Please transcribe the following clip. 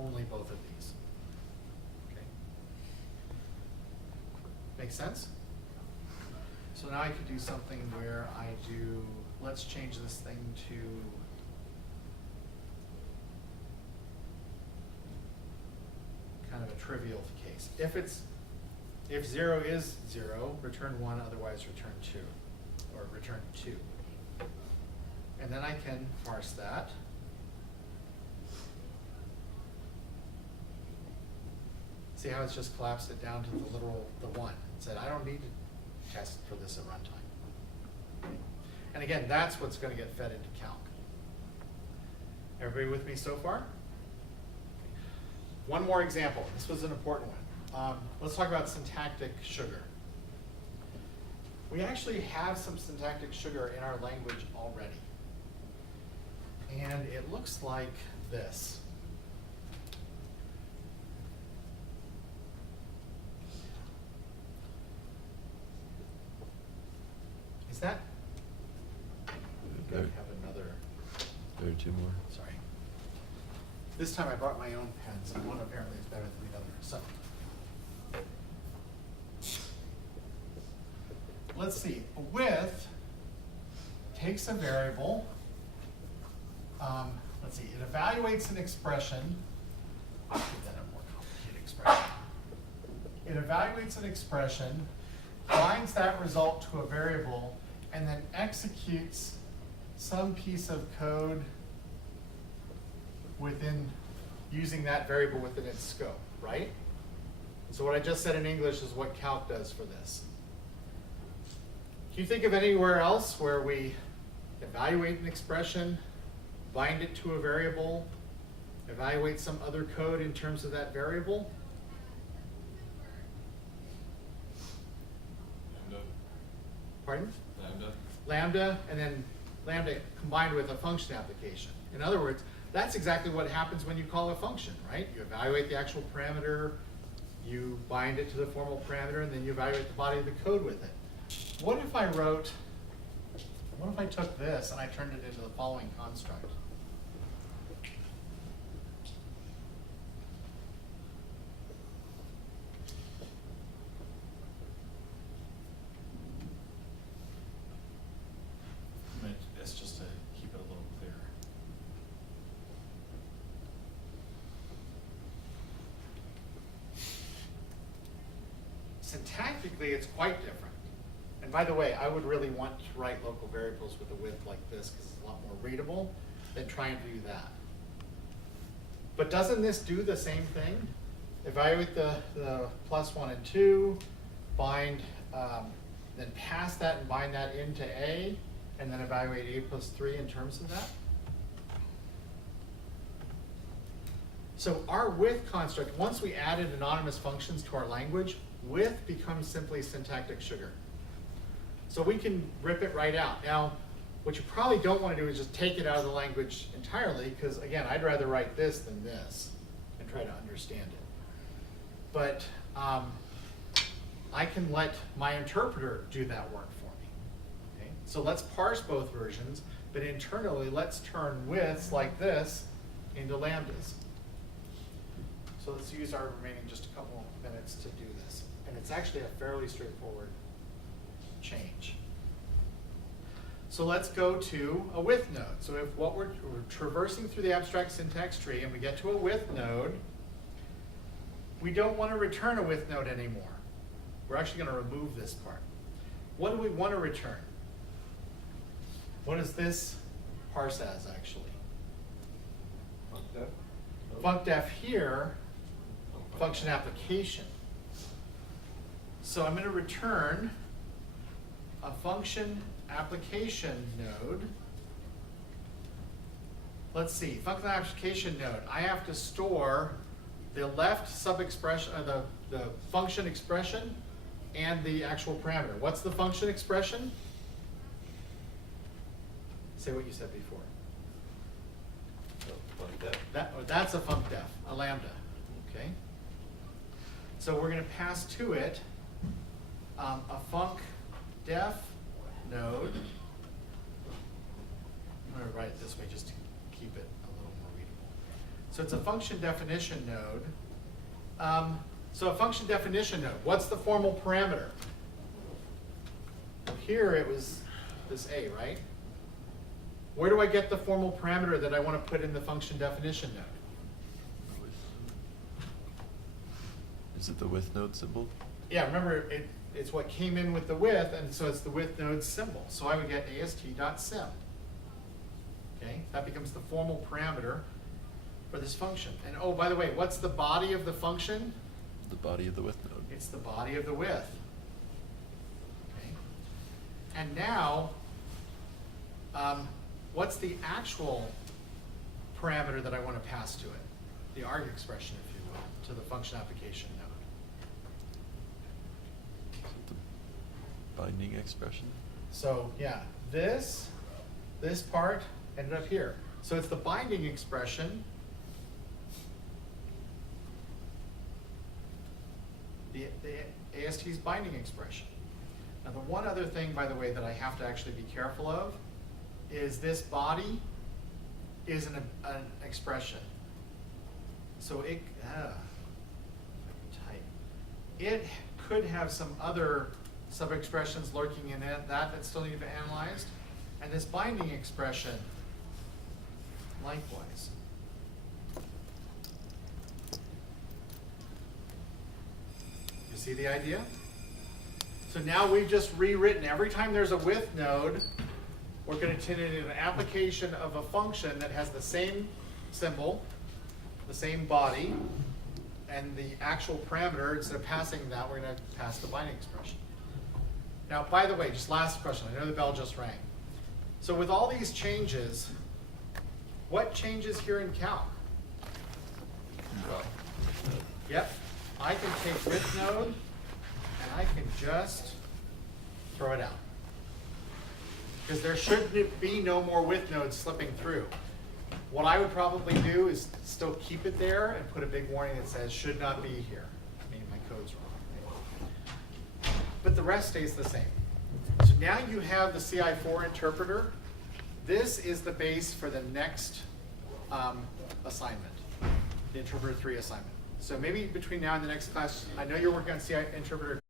only both of these. Okay. Make sense? So now I could do something where I do, let's change this thing to kind of a trivial case. If 0 is 0, return 1, otherwise return 2, or return 2. And then I can parse that. See how it's just collapsed it down to the 1. It said, I don't need to test for this at runtime. And again, that's what's going to get fed into calc. Everybody with me so far? One more example. This was an important one. Let's talk about syntactic sugar. We actually have some syntactic sugar in our language already. And it looks like this. Is that? I have another. There are 2 more. Sorry. This time I brought my own pens, and one apparently is better than the other. So let's see. With takes a variable. Let's see. It evaluates an expression. I'll give that a more complicated expression. It evaluates an expression, binds that result to a variable, and then executes some piece of code within using that variable within its scope, right? So what I just said in English is what calc does for this. Can you think of anywhere else where we evaluate an expression, bind it to a variable, evaluate some other code in terms of that variable? Lambda. Pardon? Lambda. Lambda, and then lambda combined with a function application. In other words, that's exactly what happens when you call a function, right? You evaluate the actual parameter, you bind it to the formal parameter, and then you evaluate the body of the code with it. What if I took this and I turned it into the following construct? I'm going to do this just to keep it a little clearer. Syntactically, it's quite different. And by the way, I would really want to write local variables with a width like this because it's a lot more readable than trying to do that. But doesn't this do the same thing? Evaluate the plus 1 and 2, bind, then pass that and bind that into A, and then evaluate A plus 3 in terms of that? So our with construct, once we added anonymous functions to our language, with becomes simply syntactic sugar. So we can rip it right out. Now, what you probably don't want to do is just take it out of the language entirely, because again, I'd rather write this than this and try to understand it. But I can let my interpreter do that work for me. Okay? So let's parse both versions, but internally, let's turn withs like this into lambdas. So let's use our remaining just a couple minutes to do this. And it's actually a fairly straightforward change. So let's go to a with node. So if we're traversing through the abstract syntax tree and we get to a with node, we don't want to return a with node anymore. We're actually going to remove this part. What do we want to return? What does this parse as actually? Funcdef here, function application. So I'm going to return a function application node. Let's see, function application node. I have to store the left sub-expression, the function expression, and the actual parameter. What's the function expression? Say what you said before. That's a funcdef, a lambda. Okay. So we're going to pass to it a funcdef node. I'm going to write it this way just to keep it a little more readable. So it's a function definition node. So a function definition node, what's the formal parameter? Here it was this A, right? Where do I get the formal parameter that I want to put in the function definition node? Is it the with node symbol? Yeah, remember, it's what came in with the with, and so it's the with node symbol. So I would get ast.sim. Okay, that becomes the formal parameter for this function. And oh, by the way, what's the body of the function? The body of the with node. It's the body of the with. Okay. And now, what's the actual parameter that I want to pass to it? The arg expression, if you will, to the function application node. Is it the binding expression? So yeah, this part ended up here. So it's the binding expression. The AST's binding expression. Now the one other thing, by the way, that I have to actually be careful of is this body is an expression. So it, type. It could have some other sub-expressions lurking in it that still need to be analyzed. And this binding expression, likewise. You see the idea? So now we've just rewritten, every time there's a with node, we're going to turn it into an application of a function that has the same symbol, the same body, and the actual parameter, instead of passing that, we're going to pass the binding expression. Now, by the way, just last question. I know the bell just rang. So with all these changes, what changes here in Calc? Yep, I can take with node, and I can just throw it out. Because there should be no more with nodes slipping through. What I would probably do is still keep it there and put a big warning that says should not be here. I mean, my code's wrong. But the rest stays the same. So now you have the CI4 interpreter. This is the base for the next assignment, the interpreter 3 assignment. So maybe between now and the next class, I know you're working on CI interpreter